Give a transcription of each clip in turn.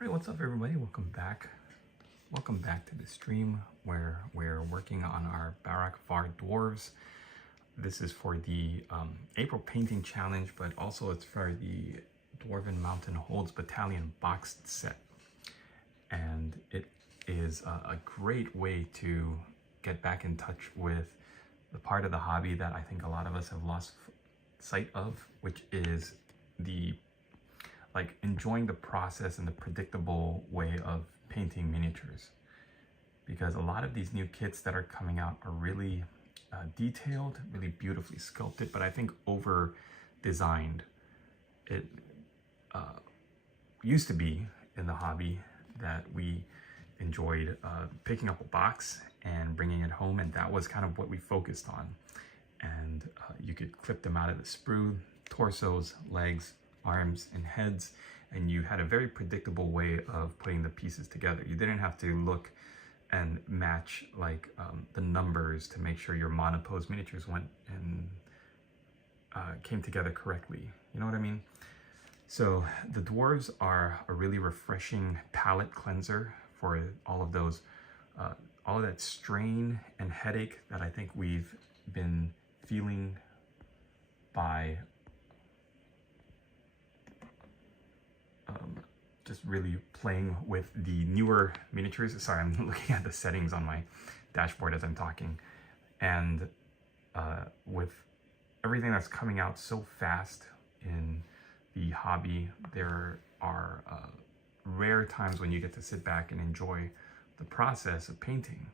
Alright, what's up everybody? Welcome back. Welcome back to the stream where we're working on our Barak Var Dwarves. This is for the April Painting Challenge, but also it's for the Dwarven Mountain Holds Battalion boxed set. And it is a great way to get back in touch with the part of the hobby that I think a lot of us have lost sight of, which is the enjoying the process and the predictable way of painting miniatures. Because a lot of these new kits that are coming out are really detailed, really beautifully sculpted, but I think over designed. It used to be in the hobby that we enjoyed picking up a box and bringing it home, and that was kind of what we focused on. And you could clip them out of the sprue, torsos, legs, arms, and heads, and you had a very predictable way of putting the pieces together. You didn't have to look and match the numbers to make sure your monopose miniatures went and came together correctly. You know what I mean? So the dwarves are a really refreshing palette cleanser for all of those, all of that strain and headache that I think we've been feeling by just really playing with the newer miniatures. Sorry, I'm looking at the settings on my dashboard as I'm talking. And with everything that's coming out so fast in the hobby, there are rare times when you get to sit back and enjoy the process of painting.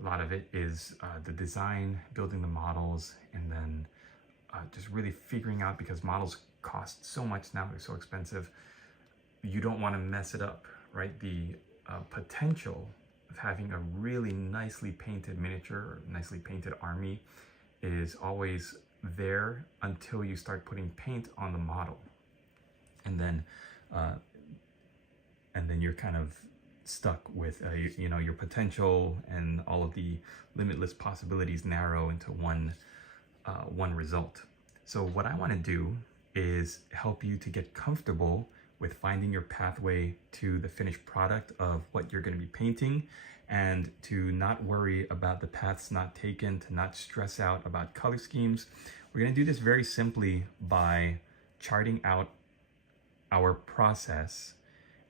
A lot of it is the design, building the models, and then just really figuring out, because models cost so much now, they're so expensive, you don't want to mess it up, right? The potential of having a really nicely painted miniature or nicely painted army is always there until you start putting paint on the model. And then you're kind of stuck with your potential, and all of the limitless possibilities narrow into one result. So what I want to do is help you to get comfortable with finding your pathway to the finished product of what you're going to be painting, and to not worry about the paths not taken, to not stress out about color schemes. We're going to do this very simply by charting out our process,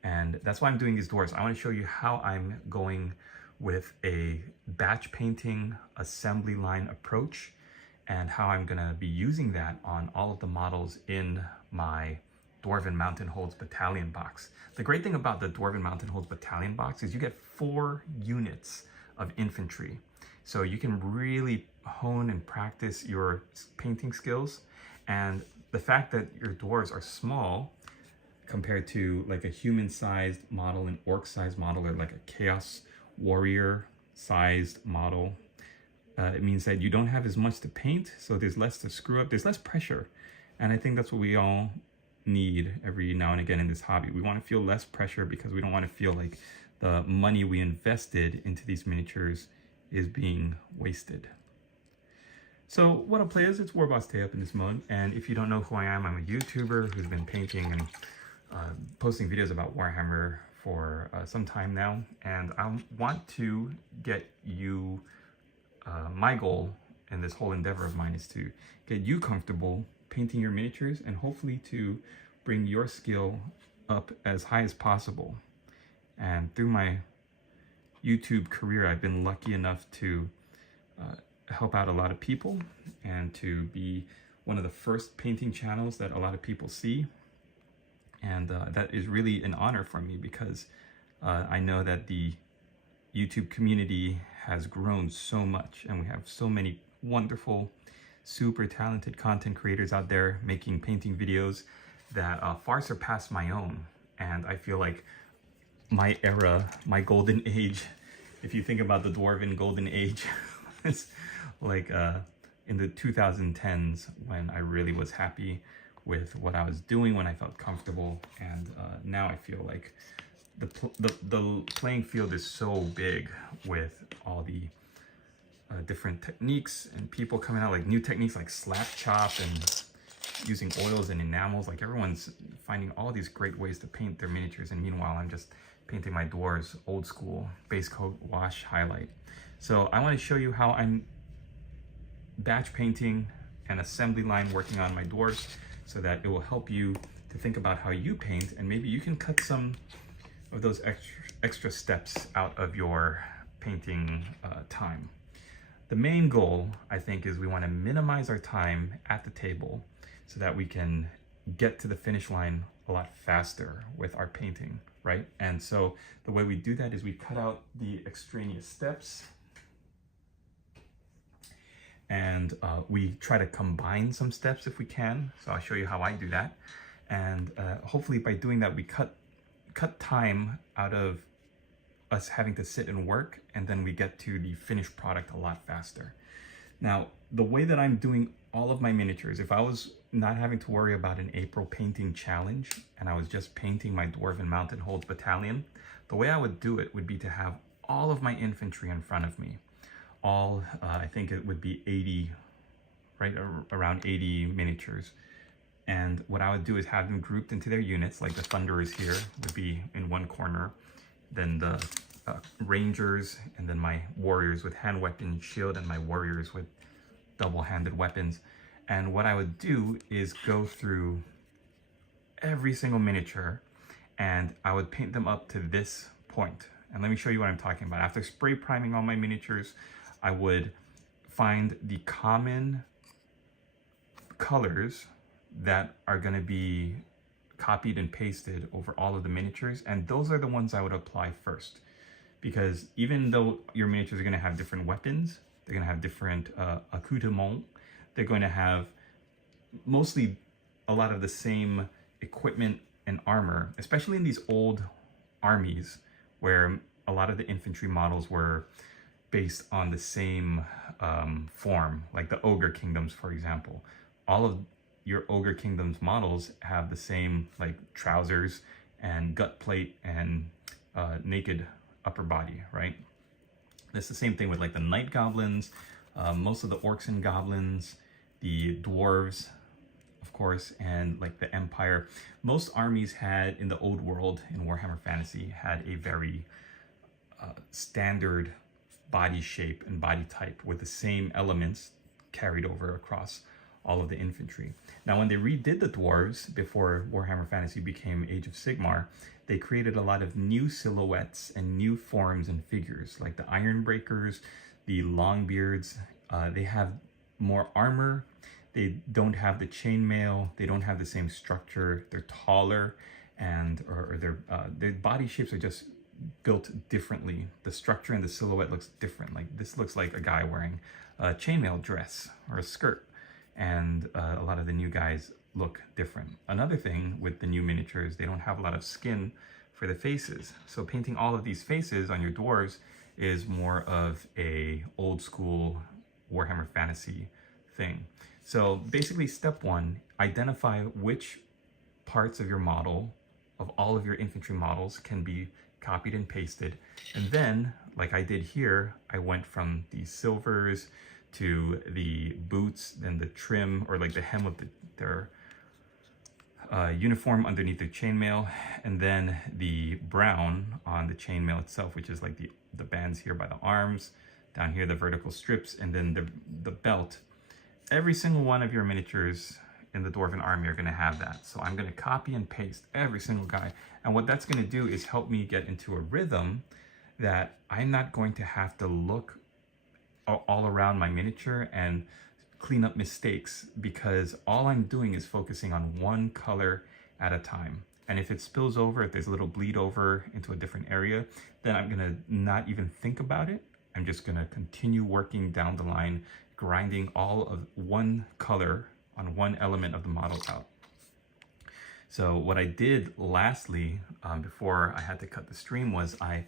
and that's why I'm doing these dwarves. I want to show you how I'm going with a batch painting assembly line approach, and how I'm going to be using that on all of the models in my Dwarven Mountain Holds Battalion box. The great thing about the Dwarven Mountain Holds Battalion box is you get 4 units of infantry. So you can really hone and practice your painting skills. And the fact that your dwarves are small compared to like a human-sized model, an orc-sized model, or like a chaos warrior-sized model, it means that you don't have as much to paint, so there's less to screw up, there's less pressure. And I think that's what we all need every now and again in this hobby. We want to feel less pressure because we don't want to feel like the money we invested into these miniatures is being wasted. So what I'll play is, it's WarbossTae up in this mode, and if you don't know who I am, I'm a YouTuber who's been painting and posting videos about Warhammer for some time now, and I want to get you, my goal in this whole endeavor of mine is to get you comfortable painting your miniatures, and hopefully to bring your skill up as high as possible. And through my YouTube career, I've been lucky enough to help out a lot of people, and to be one of the first painting channels that a lot of people see. And that is really an honor for me, because I know that the YouTube community has grown so much, and we have so many wonderful, super talented content creators out there making painting videos that far surpass my own. And I feel like my era, my golden age, if you think about the Dwarven golden age, it's like in the 2010s, when I really was happy with what I was doing, when I felt comfortable. And now I feel like the playing field is so big with all the different techniques and people coming out, like new techniques like slap chop and using oils and enamels. Like everyone's finding all these great ways to paint their miniatures, and meanwhile I'm just painting my dwarves old school, base coat, wash, highlight. So I want to show you how I'm batch painting and assembly line working on my dwarves, so that it will help you to think about how you paint, and maybe you can cut some of those extra steps out of your painting time. The main goal, I think, is we want to minimize our time at the table so that we can get to the finish line a lot faster with our painting, right? And so the way we do that is we cut out the extraneous steps, and we try to combine some steps if we can. So I'll show you how I do that. And hopefully by doing that, we cut time out of us having to sit and work, and then we get to the finished product a lot faster. Now, the way that I'm doing all of my miniatures, if I was not having to worry about an April painting challenge and I was just painting my Dwarven Mountain Holds battalion, the way I would do it would be to have all of my infantry in front of me. I think it would be 80, right, around 80 miniatures. And what I would do is have them grouped into their units, like the Thunderers here would be in one corner, then the Rangers, and then my Warriors with hand weapon shield, and my Warriors with double-handed weapons. And what I would do is go through every single miniature, and I would paint them up to this point. And let me show you what I'm talking about. After spray priming all my miniatures, I would find the common colors that are going to be copied and pasted over all of the miniatures, and those are the ones I would apply first, because even though your miniatures are going to have different weapons, they're going to have different accoutrements, they're going to have mostly a lot of the same equipment and armor, especially in these old armies where a lot of the infantry models were based on the same form, like the Ogre Kingdoms, for example. All of your Ogre Kingdoms models have the same like trousers and gut plate and naked upper body, right? That's the same thing with like the Night Goblins, most of the Orcs and Goblins, the Dwarves, of course, and like the Empire. Most armies had, in the old world, in Warhammer Fantasy, had a very standard body shape and body type with the same elements carried over across all of the infantry. Now, when they redid the dwarves before Warhammer Fantasy became Age of Sigmar, they created a lot of new silhouettes and new forms and figures, like the Ironbreakers, the Longbeards. They have more armor. They don't have the chainmail. They don't have the same structure. They're taller, and their body shapes are just built differently. The structure and the silhouette looks different. Like this looks like a guy wearing a chainmail dress or a skirt. And a lot of the new guys look different. Another thing with the new miniatures, they don't have a lot of skin for the faces. So painting all of these faces on your dwarves is more of a old school Warhammer Fantasy thing. So basically, step one, identify which parts of your model, of all of your infantry models, can be copied and pasted. And then, like I did here, I went from the silvers to the boots, then the trim, or like the hem of their uniform underneath the chainmail, and then the brown on the chainmail itself, which is like the bands here by the arms, down here the vertical strips, and then the belt. Every single one of your miniatures in the Dwarven army are going to have that. So I'm going to copy and paste every single guy. And what that's going to do is help me get into a rhythm that I'm not going to have to look all around my miniature and clean up mistakes, because all I'm doing is focusing on one color at a time. And if it spills over, if there's a little bleed over into a different area, then I'm gonna not even think about it. I'm just gonna continue working down the line, grinding all of one color on one element of the model out. So what I did lastly, before I had to cut the stream, was I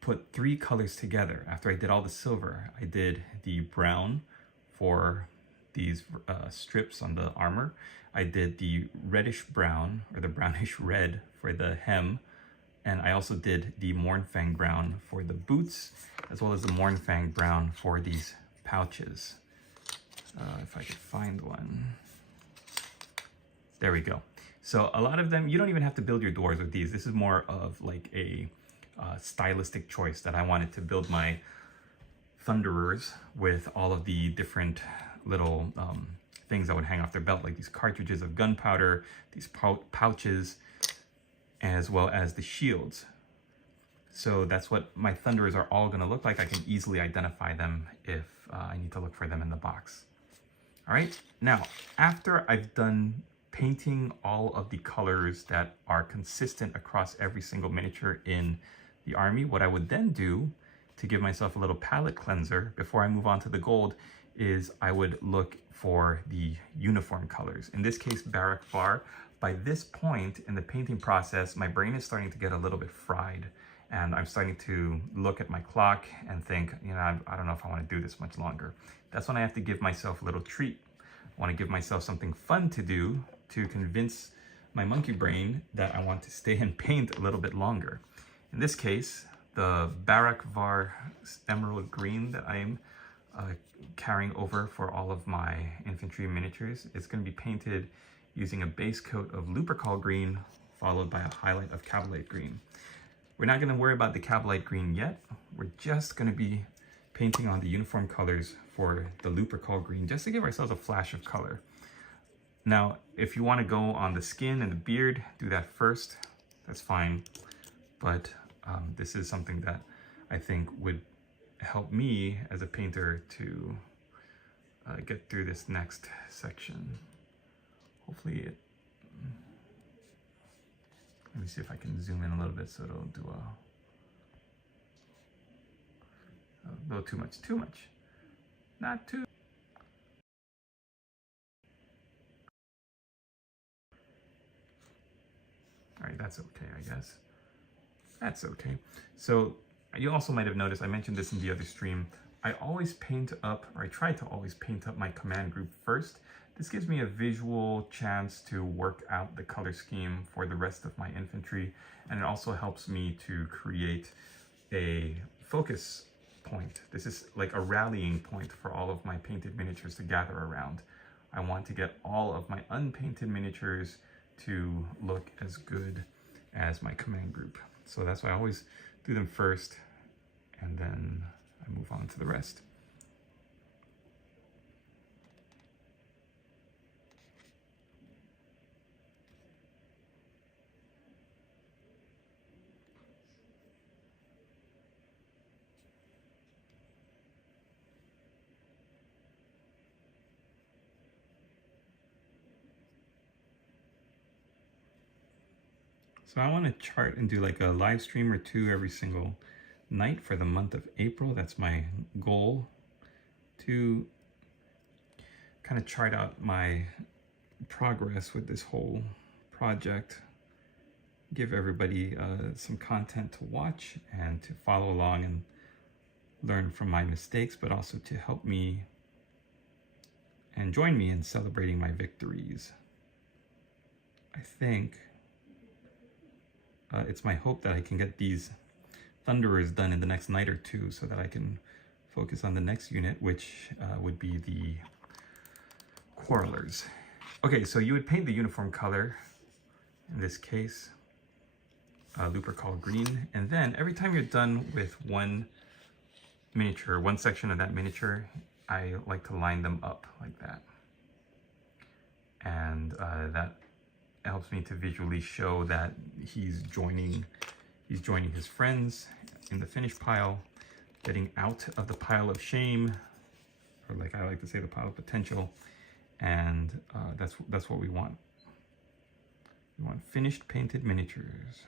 put 3 colors together. After I did all the silver, I did the brown for these strips on the armor. I did the reddish brown, or the brownish red, for the hem. And I also did the Mournfang brown for the boots, as well as the Mournfang brown for these pouches. If I could find one. There we go. So a lot of them, you don't even have to build your doors with these. This is more of like a stylistic choice that I wanted to build my thunderers with all of the different little things that would hang off their belt, like these cartridges of gunpowder, these pouches, as well as the shields. So that's what my thunderers are all going to look like. I can easily identify them if I need to look for them in the box. All right, now after I've done painting all of the colors that are consistent across every single miniature in the army, what I would then do to give myself a little palette cleanser before I move on to the gold is I would look for the uniform colors. In this case, Barak Var. By this point in the painting process, my brain is starting to get a little bit fried, and I'm starting to look at my clock and think, you know, I don't know if I want to do this much longer. That's when I have to give myself a little treat. I want to give myself something fun to do to convince my monkey brain that I want to stay and paint a little bit longer. In this case, the Barak Var emerald green that I'm carrying over for all of my infantry miniatures, it's going to be painted using a base coat of Lupercal green followed by a highlight of Cabalite green. We're not going to worry about the Cabalite green yet. We're just going to be painting on the uniform colors for the Lupercal green just to give ourselves a flash of color. Now, if you want to go on the skin and the beard, do that first. That's fine. But this is something that I think would help me as a painter to get through this next section. Hopefully it... Let me see if I can zoom in a little bit so it'll do a little too much. Too much. Not too... All right, that's okay, I guess. That's okay. So you also might have noticed, I mentioned this in the other stream, I always paint up, or I try to always paint up my command group first. This gives me a visual chance to work out the color scheme for the rest of my infantry, and it also helps me to create a focus point. This is like a rallying point for all of my painted miniatures to gather around. I want to get all of my unpainted miniatures to look as good as my command group. So that's why I always do them first, and then I move on to the rest. So I want to chart and do like a live stream or two every single night for the month of April. That's my goal, to kind of chart out my progress with this whole project, give everybody some content to watch and to follow along and learn from my mistakes, but also to help me and join me in celebrating my victories. I think it's my hope that I can get these Thunderers done in the next night or two so that I can focus on the next unit, which would be the Quarrelers. Okay, so you would paint the uniform color, in this case, Lupercal green, and then every time you're done with one miniature, one section of that miniature, I like to line them up like that. And that helps me to visually show that he's joining his friends in the finish pile, getting out of the pile of shame, or like I like to say, the pile of potential, and that's what we want. We want finished painted miniatures.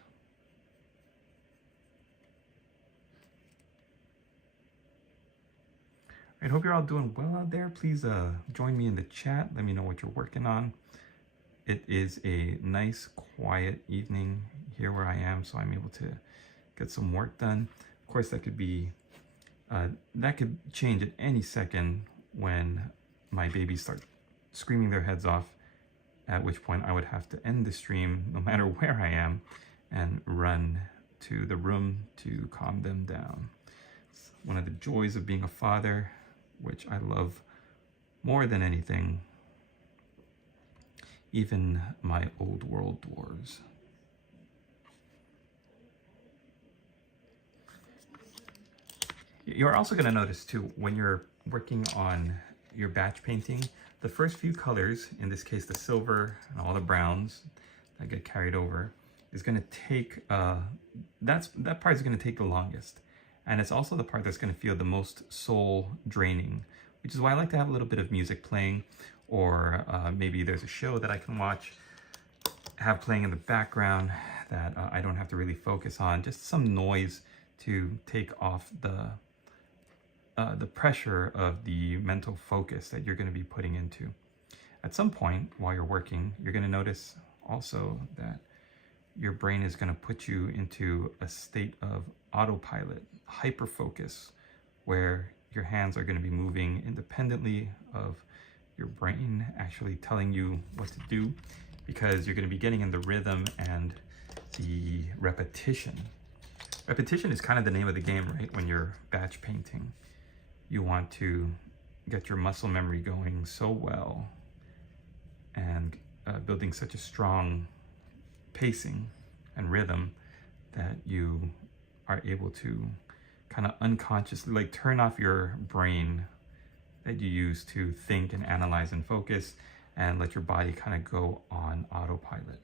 I hope you're all doing well out there. Please join me in the chat. Let me know what you're working on. It is a nice, quiet evening here where I am, so I'm able to get some work done. Of course, that could change at any second when my babies start screaming their heads off, at which point I would have to end the stream, no matter where I am, and run to the room to calm them down. It's one of the joys of being a father, which I love more than anything, even my old world dwarves. You're also going to notice too, when you're working on your batch painting, the first few colors, in this case the silver and all the browns that get carried over, is going to take, that part is going to take the longest. And it's also the part that's going to feel the most soul draining, which is why I like to have a little bit of music playing, or maybe there's a show that I can watch, have playing in the background that I don't have to really focus on, just some noise to take off the pressure of the mental focus that you're going to be putting into. At some point while you're working, you're going to notice also that your brain is going to put you into a state of autopilot, hyper focus, where your hands are going to be moving independently of your brain actually telling you what to do, because you're going to be getting in the rhythm and the repetition. Repetition is kind of the name of the game, right? When you're batch painting, you want to get your muscle memory going so well and building such a strong pacing and rhythm that you are able to kind of unconsciously, like, turn off your brain that you use to think and analyze and focus, and let your body kind of go on autopilot.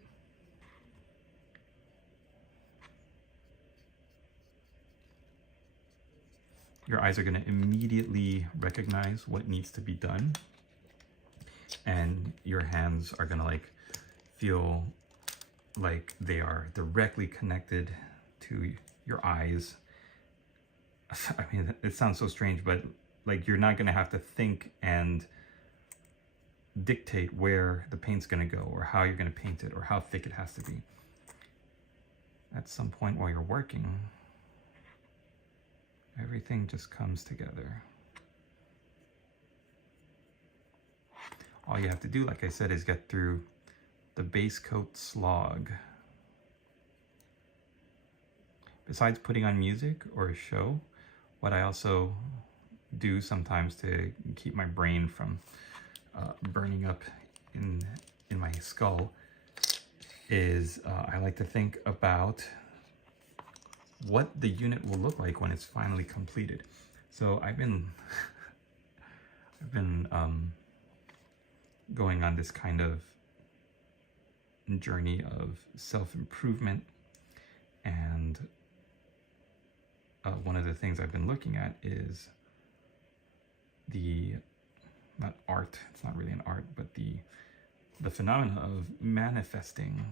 Your eyes are going to immediately recognize what needs to be done, and your hands are going to like feel like they are directly connected to your eyes. I mean, it sounds so strange, but like, you're not going to have to think and dictate where the paint's going to go, or how you're going to paint it, or how thick it has to be. At some point while you're working, everything just comes together. All you have to do, like I said, is get through the base coat slog. Besides putting on music or a show, what I also do sometimes to keep my brain from burning up in my skull is I like to think about what the unit will look like when it's finally completed. So I've been going on this kind of journey of self-improvement, and one of the things I've been looking at is not art, it's not really an art, but the phenomena of manifesting,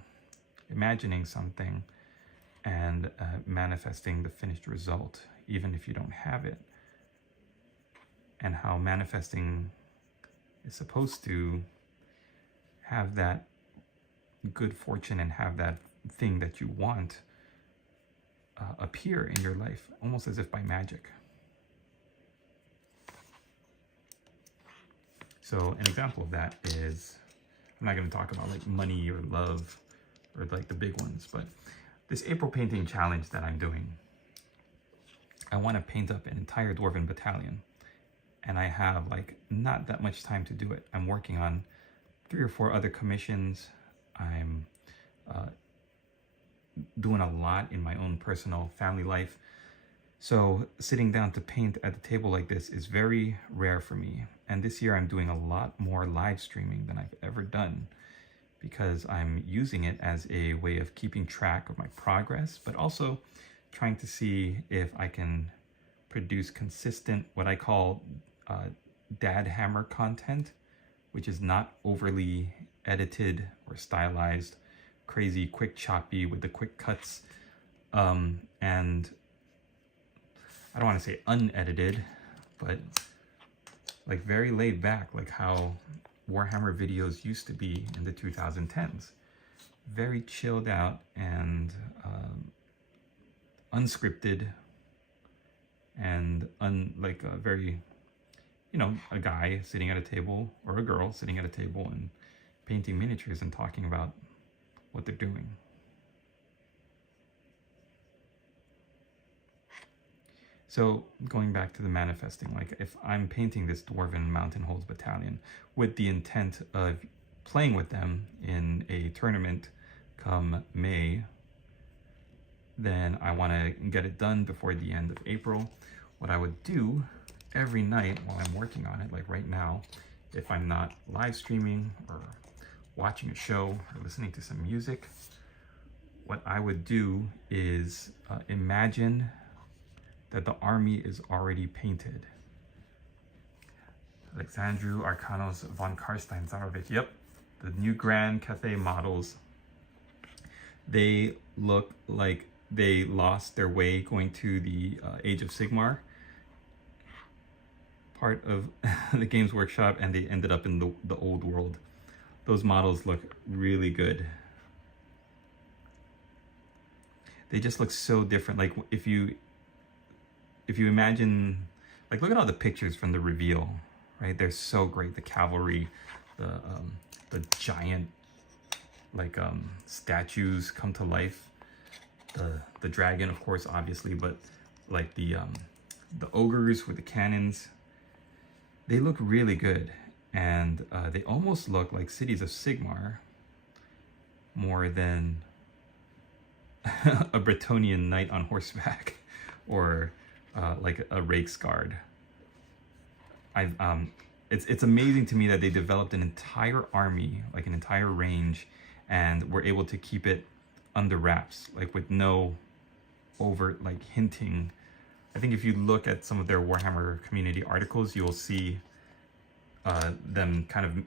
imagining something and manifesting the finished result, even if you don't have it, and how manifesting is supposed to have that good fortune and have that thing that you want appear in your life, almost as if by magic. So an example of that is, I'm not going to talk about like money or love or like the big ones, but this April painting challenge that I'm doing, I want to paint up an entire Dwarven battalion, and I have like not that much time to do it. I'm working on 3 or 4 other commissions. I'm doing a lot in my own personal family life. So sitting down to paint at the table like this is very rare for me. And this year I'm doing a lot more live streaming than I've ever done, because I'm using it as a way of keeping track of my progress, but also trying to see if I can produce consistent, what I call dad hammer content, which is not overly edited or stylized, crazy, quick, choppy with the quick cuts, and I don't want to say unedited, but like very laid back, like how Warhammer videos used to be in the 2010s. Very chilled out and unscripted, and like a very, you know, a guy sitting at a table or a girl sitting at a table and painting miniatures and talking about what they're doing. So going back to the manifesting, like if I'm painting this Dwarven Mountain Holds battalion with the intent of playing with them in a tournament come May, then I want to get it done before the end of April. What I would do every night while I'm working on it, like right now, if I'm not live streaming or watching a show or listening to some music, what I would do is imagine that the army is already painted. Alexandru Arcanos von Karstein Zarovich. Yep, the new Grand Cathay models. They look like they lost their way going to the Age of Sigmar part of the Games Workshop, and they ended up in the old world. Those models look really good. They just look so different. Like if you imagine, like look at all the pictures from the reveal, right? They're so great. The cavalry, the giant like statues come to life. The dragon, of course, obviously, but like the ogres with the cannons, they look really good, and they almost look like Cities of Sigmar more than a Bretonnian knight on horseback or like a Reiksguard. It's amazing to me that they developed an entire army, like an entire range, and were able to keep it under wraps, like with no overt like hinting. I think if you look at some of their Warhammer community articles, you'll see them kind of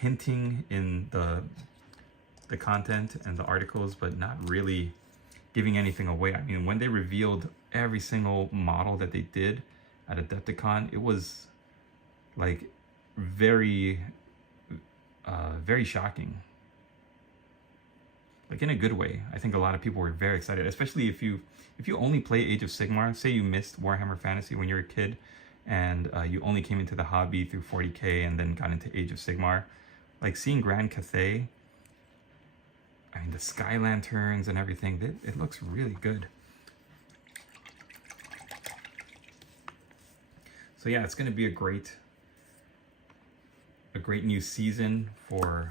hinting in the content and the articles, but not really giving anything away. I mean, when they revealed every single model that they did at Adepticon, it was like very shocking. Like in a good way. I think a lot of people were very excited, especially if you only play Age of Sigmar. Say you missed Warhammer Fantasy when you were a kid, and you only came into the hobby through 40k and then got into Age of Sigmar. Like seeing Grand Cathay, I mean the sky lanterns and everything, it looks really good. So yeah, it's going to be a great new season for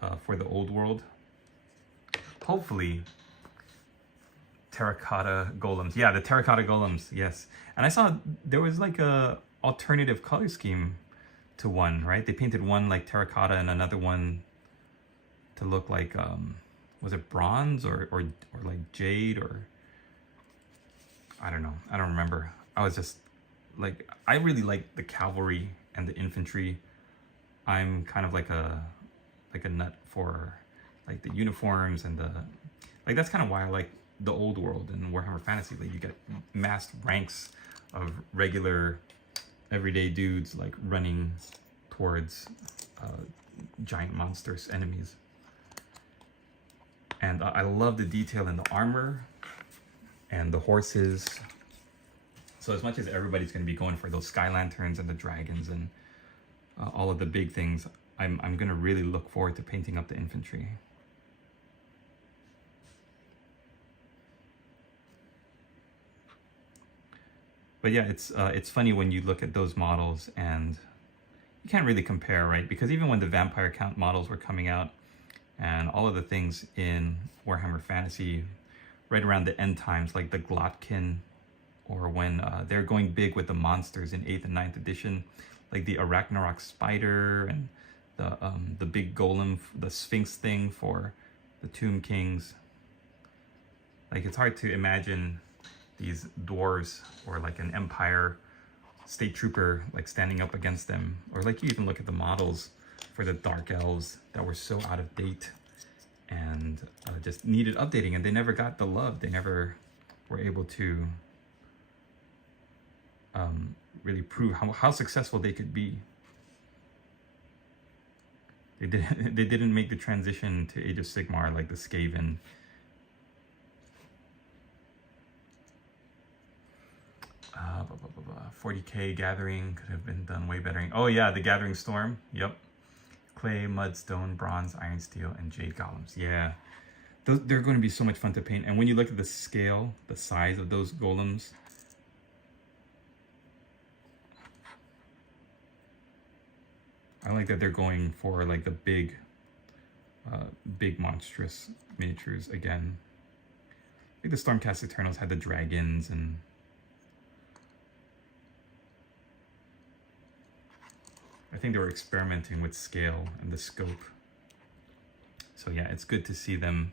the old world. Hopefully, terracotta golems. Yeah, the terracotta golems, yes. And I saw there was like a alternative color scheme to one, right? They painted one like terracotta and another one to look like, was it bronze or like jade, or I don't know. I don't remember. I was just like, I really like the cavalry and the infantry. I'm kind of like a nut for like the uniforms and like that's kind of why I like the old world in Warhammer Fantasy. Like you get massed ranks of regular everyday dudes like running towards giant monstrous enemies. And I love the detail in the armor and the horses. So as much as everybody's going to be going for those sky lanterns and the dragons and all of the big things, I'm going to really look forward to painting up the infantry. But yeah, it's funny when you look at those models and you can't really compare, right? Because even when the Vampire Count models were coming out and all of the things in Warhammer Fantasy right around the end times, like the Glotkin, or when they're going big with the monsters in 8th and 9th edition, like the Arachnarok Spider and the big golem, the Sphinx thing for the Tomb Kings. Like it's hard to imagine these dwarves or like an Empire state trooper like standing up against them, or like you even look at the models for the Dark Elves that were so out of date and just needed updating, and they never got the love. They never were able to really prove how successful they could be. They didn't make the transition to Age of Sigmar like the Skaven. 40k Gathering could have been done way better. Oh yeah, the Gathering Storm. Yep. Clay, mud, stone, bronze, iron, steel, and jade golems. Yeah. They're going to be so much fun to paint. And when you look at the scale, the size of those golems, I like that they're going for like the big big monstrous miniatures again. I think the Stormcast Eternals had the dragons, and I think they were experimenting with scale and the scope. So yeah, it's good to see them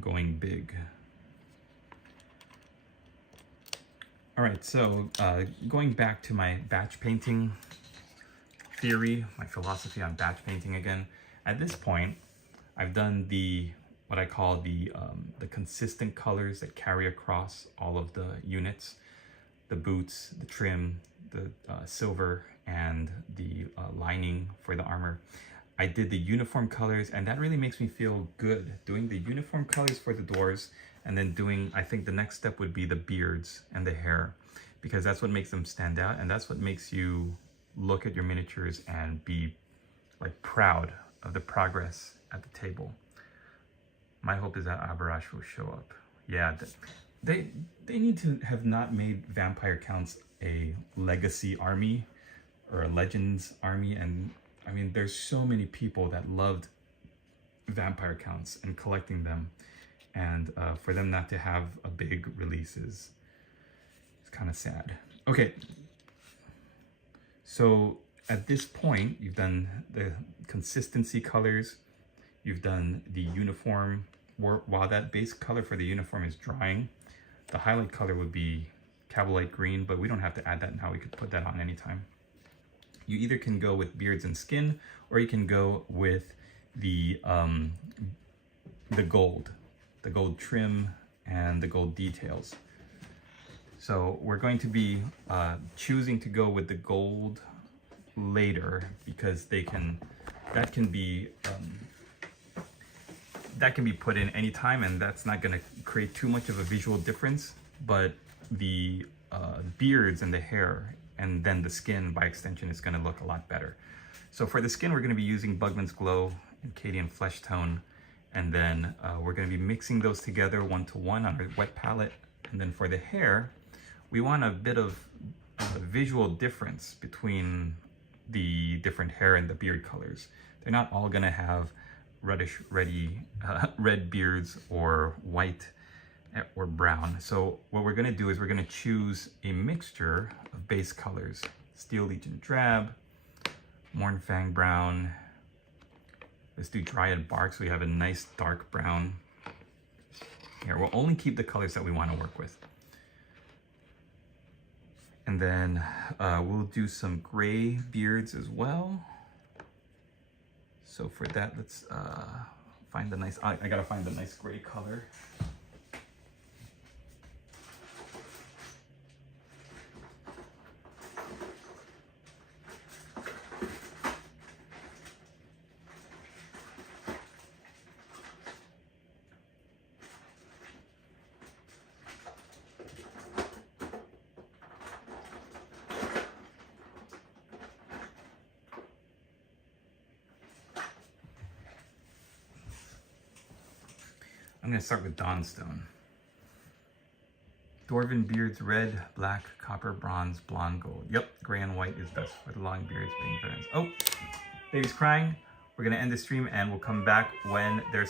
going big. All right, so going back to my batch painting theory, my philosophy on batch painting again. At this point, I've done what I call the consistent colors that carry across all of the units, the boots, the trim, the silver, and the lining for the armor. I did the uniform colors, and that really makes me feel good, doing the uniform colors for the dwarves, and then doing, I think the next step would be the beards and the hair, because that's what makes them stand out, and that's what makes you look at your miniatures and be like proud of the progress at the table. My hope is that Abarash will show up. Yeah, they need to have not made vampire counts a legacy army or a legends army. And I mean, there's so many people that loved vampire counts and collecting them, and for them not to have a big release is kind of sad. Okay, so at this point, you've done the consistency colors, you've done the uniform. While that base color for the uniform is drying, the highlight color would be Cabalite green, but we don't have to add that now. We could put that on anytime. You either can go with beards and skin, or you can go with the gold trim and the gold details. So we're going to be choosing to go with the gold later, because that can be put in anytime, and that's not going to create too much of a visual difference. But the beards and the hair, and then the skin by extension, is going to look a lot better. So for the skin, we're going to be using Bugman's Glow and Cadian Flesh Tone, and then we're going to be mixing those together 1-to-1 on our wet palette. And then for the hair, we want a bit of a visual difference between the different hair and the beard colors. They're not all going to have reddish red beards or white or brown. So what we're going to do is we're going to choose a mixture of base colors: Steel Legion Drab, Mornfang Brown. Let's do Dryad Bark, so we have a nice dark brown. Here, we'll only keep the colors that we want to work with. And then we'll do some gray beards as well. So for that, let's find the nice, I gotta find the nice gray color. I'm going to start with Dawnstone. Dwarven beards: red, black, copper, bronze, blonde, gold. Yep, gray and white is best for the long beards being veterans. Oh, baby's crying. We're going to end the stream, and we'll come back when there's